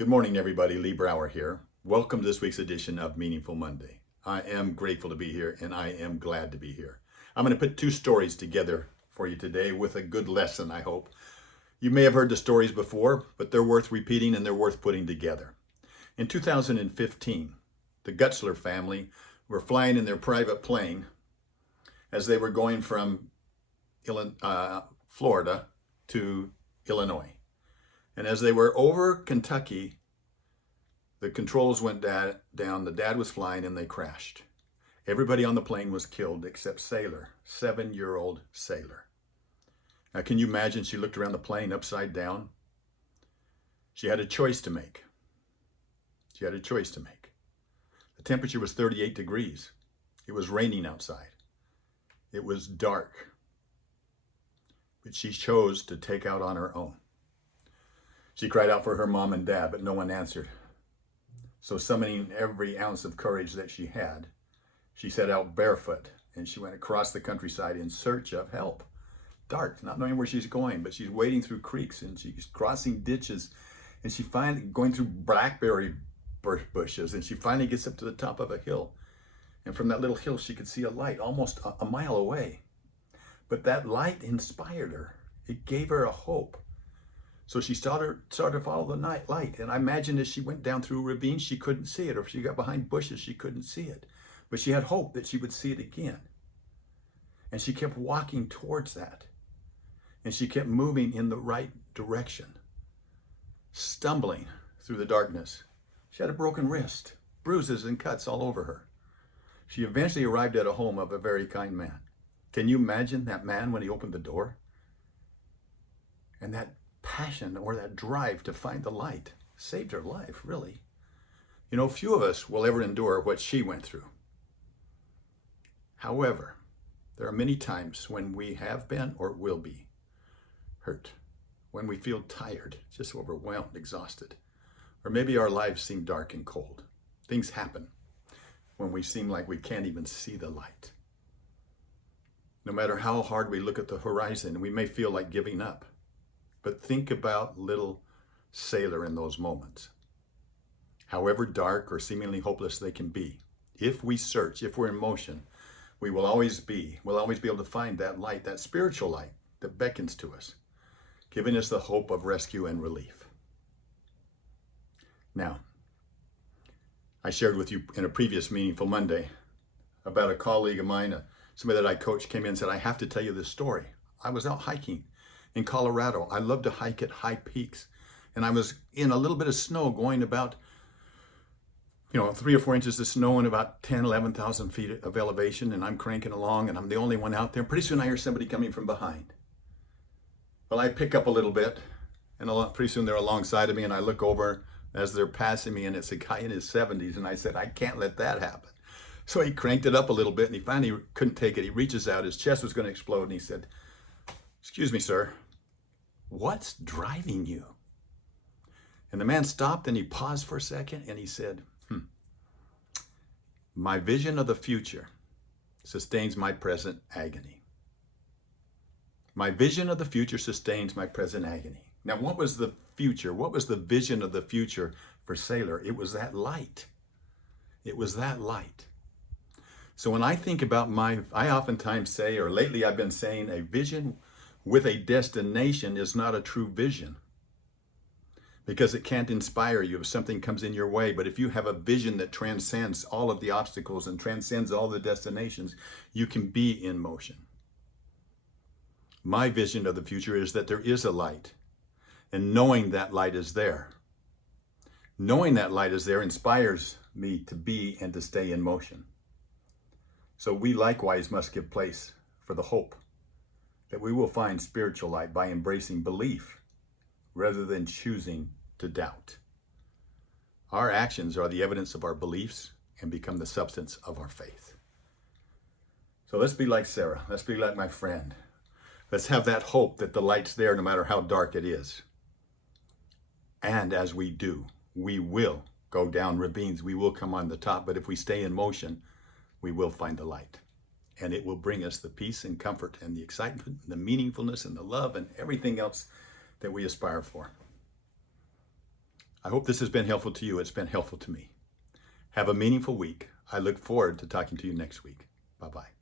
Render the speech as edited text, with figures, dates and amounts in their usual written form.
Good morning, everybody. Lee Brower here. Welcome to this week's edition of Meaningful Monday. I am grateful to be here and I am glad to be here. I'm going to put two stories together for you today with a good lesson, I hope. You may have heard the stories before, but they're worth repeating and they're worth putting together. In 2015, the Gutzler family were flying in their private plane as they were going from Florida to Illinois. And as they were over Kentucky, the controls went down, the dad was flying, and they crashed. Everybody on the plane was killed except Sailor, 7-year-old Sailor. Now, can you imagine? She looked around the plane upside down. She had a choice to make. The temperature was 38 degrees. It was raining outside. It was dark. But she chose to take out on her own. She cried out for her mom and dad, but no one answered. So summoning every ounce of courage that she had, she set out barefoot and she went across the countryside in search of help. Dark, not knowing where she's going, but she's wading through creeks and she's crossing ditches and she finally going through blackberry bushes and she finally gets up to the top of a hill. And from that little hill, she could see a light almost a mile away. But that light inspired her. It gave her a hope. So she started to follow the light. And I imagine as she went down through a ravine, she couldn't see it. Or if she got behind bushes, she couldn't see it. But she had hope that she would see it again. And she kept walking towards that. And she kept moving in the right direction, stumbling through the darkness. She had a broken wrist, bruises and cuts all over her. She eventually arrived at a home of a very kind man. Can you imagine that man when he opened the door? And that passion or that drive to find the light saved her life, really. You know, few of us will ever endure what she went through. However, there are many times when we have been or will be hurt, when we feel tired, just overwhelmed, exhausted, or maybe our lives seem dark and cold. Things happen when we seem like we can't even see the light. No matter how hard we look at the horizon, we may feel like giving up. But think about little Sailor in those moments. However dark or seemingly hopeless they can be, if we search, if we're in motion, we'll always be able to find that light, that spiritual light that beckons to us, giving us the hope of rescue and relief. Now, I shared with you in a previous Meaningful Monday about a colleague of mine, somebody that I coached, came in and said, I have to tell you this story. I was out hiking in Colorado. I love to hike at high peaks. And I was in a little bit of snow going about, 3 or 4 inches of snow and about 10, 11,000 feet of elevation. And I'm cranking along and I'm the only one out there. Pretty soon I hear somebody coming from behind. Well, I pick up a little bit and pretty soon they're alongside of me and I look over as they're passing me and it's a guy in his 70s. And I said, I can't let that happen. So he cranked it up a little bit and he finally couldn't take it. He reaches out, his chest was going to explode and he said, excuse me, sir, what's driving you? And the man stopped and he paused for a second and he said, my vision of the future sustains my present agony. My vision of the future sustains my present agony. Now, what was the future? What was the vision of the future for Sailor? It was that light. It was that light. So when I think about I oftentimes say, or lately I've been saying, a vision with a destination is not a true vision because it can't inspire you if something comes in your way. But if you have a vision that transcends all of the obstacles and transcends all the destinations, you can be in motion. My vision of the future is that there is a light, and knowing that light is there. Knowing that light is there inspires me to be and to stay in motion. So we likewise must give place for the hope that we will find spiritual light by embracing belief rather than choosing to doubt. Our actions are the evidence of our beliefs and become the substance of our faith. So let's be like Sarah. Let's be like my friend. Let's have that hope that the light's there no matter how dark it is. And as we do, we will go down ravines. We will come on the top. But if we stay in motion, we will find the light. And it will bring us the peace and comfort and the excitement, and the meaningfulness and the love and everything else that we aspire for. I hope this has been helpful to you. It's been helpful to me. Have a meaningful week. I look forward to talking to you next week. Bye-bye.